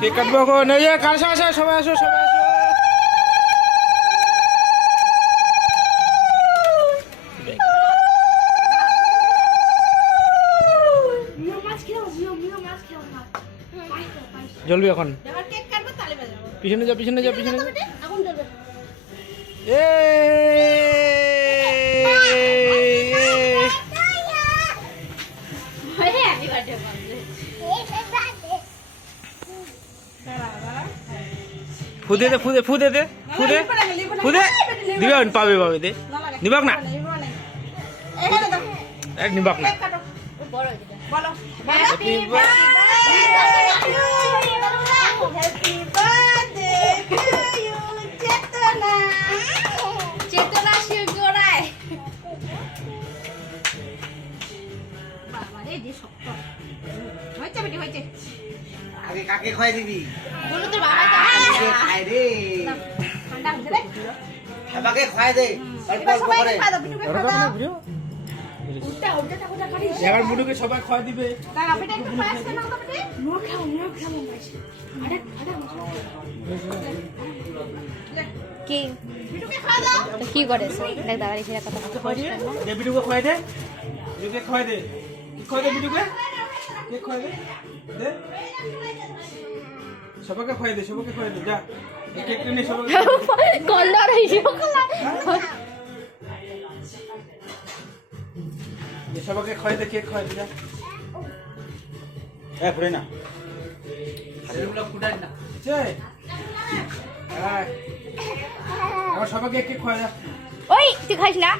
cake কাটবো এখন এই যে কাছে আসো সবাই আসো সবাই আসো জ্বলবি এখন পিছনে যা পিছনে যা পিছনে যা ফুদে দে ফুদে ফুদে দে ফুদে ফুদে দিবে পাবে পাবে দে নিবাক না এক নিবাক না কাকে খাই দিবি আমাকে খাই দে এবার মুডুকে সবাই খাওয়া দিবে কি কি করে দেখ দাদা এসে কথা বিটুকে খাওয়াই দে বিটুকে খাওয়াই দে খাওয়াই দে বিটুকে কে খাওয়াই দে দে সবাইকে খাওয়াই দে সবাইকে খাওয়াই দে যা কেকটা নে সবাইকে কল্লার হইছে সবাইকে খাওয়াই দে কেক খাওয়াই দে যা এ ঘুরে না এগুলো ফুটাই না চল হ্যাঁ আমার সবাইকে কেক খাওয়াই দে ওই তুই খাইস না